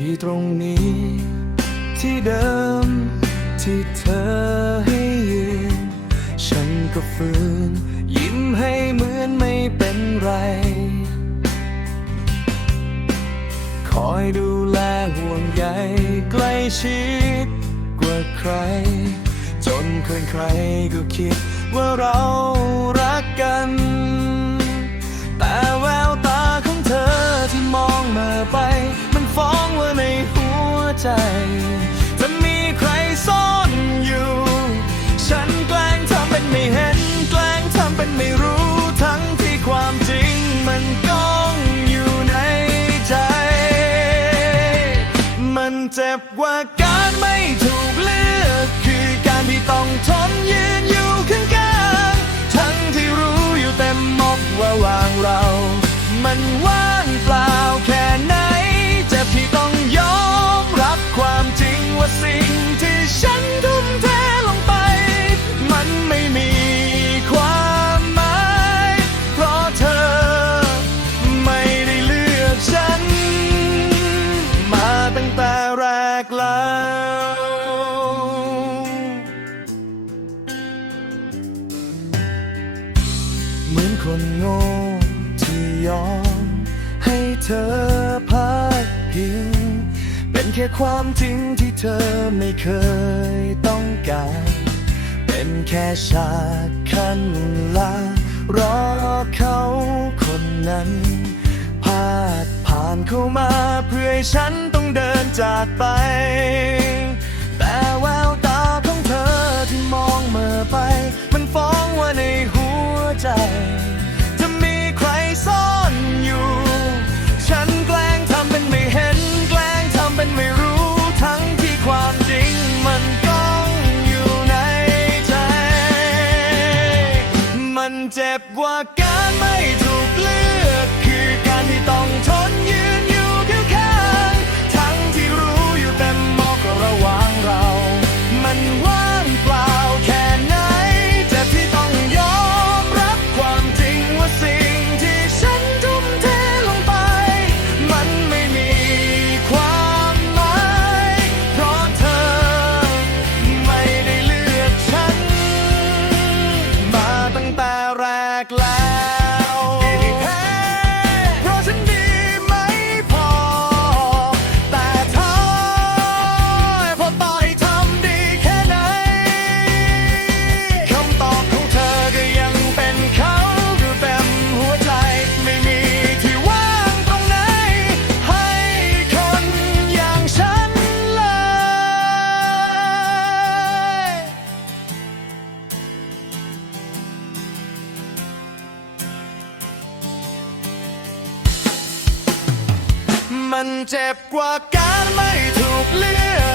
ที่ตรงนี้ ที่เดิม ที่เธอให้ยืน ฉันก็ฝืนยิ้มให้เหมือนไม่เป็นไร คอยดูแลห่วงใยใกล้ชิดกว่าใคร จนเพื่อนใครก็คิดว่าเรารักกัน ใจจะมีใครซ่อนอยู่ ฉันแกล้งทำเป็นไม่เห็น แกล้งทำเป็นไม่รู้ทั้งที่ความจริงมันก้องอยู่ในใจ มันเจ็บกว่าการไม่ถูกเลือกคือการที่ต้องทนยืนอยู่ข้างๆทั้งที่รู้อยู่เต็มมอกว่าวางเรา มันว่า คนโง่ที่ยอม ให้เธอพักพิง เป็นแค่ความจริงที่เธอไม่เคยต้องการ เป็นแค่ฉากคันลารอเขาคนนั้นพาดผ่านเข้ามาเพื่อให้ฉันต้องเดินจากไป ความจริงมันต้องอยู่ในใจ มันเจ็บกว่าการไม่ มันเจ็บกว่าการไม่ถูกเลือก